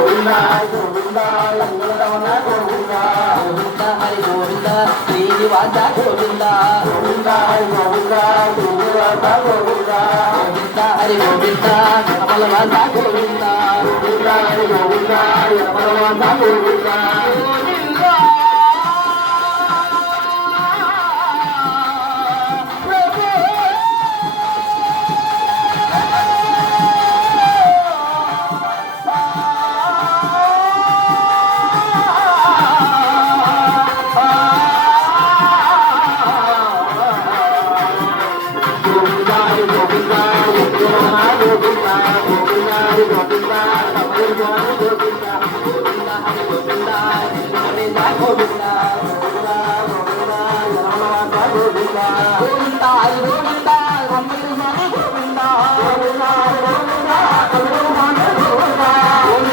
Govinda Govinda లంగరమణ Govinda Govinda Hari Govinda Srinivasa Govinda Govinda Hari Govinda Srinivasa Govinda Govinda Hari Govinda కమలవాస Govinda Govinda Hari Govinda కమలవాస Govinda